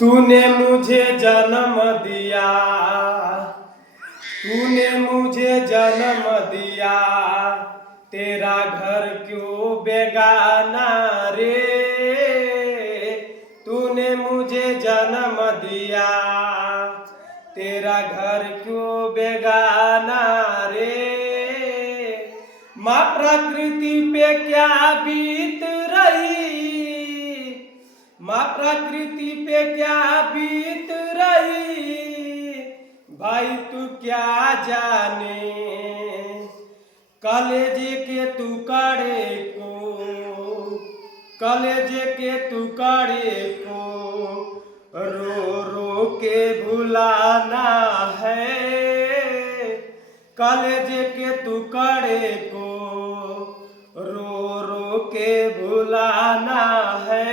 तूने मुझे जन्म दिया, तूने मुझे जन्म दिया, तेरा घर क्यों बेगाना रे। तूने मुझे जन्म दिया, तेरा घर क्यों बेगाना रे। माँ प्रकृति पे क्या बीत रही, माँ प्रकृति पे क्या बीत रही, भाई तू क्या जाने। कलेजे के टुकड़े को, कलेजे के टुकड़े को रो रो के भुलाना है। कलेजे के टुकड़े को रो रो के भुलाना है।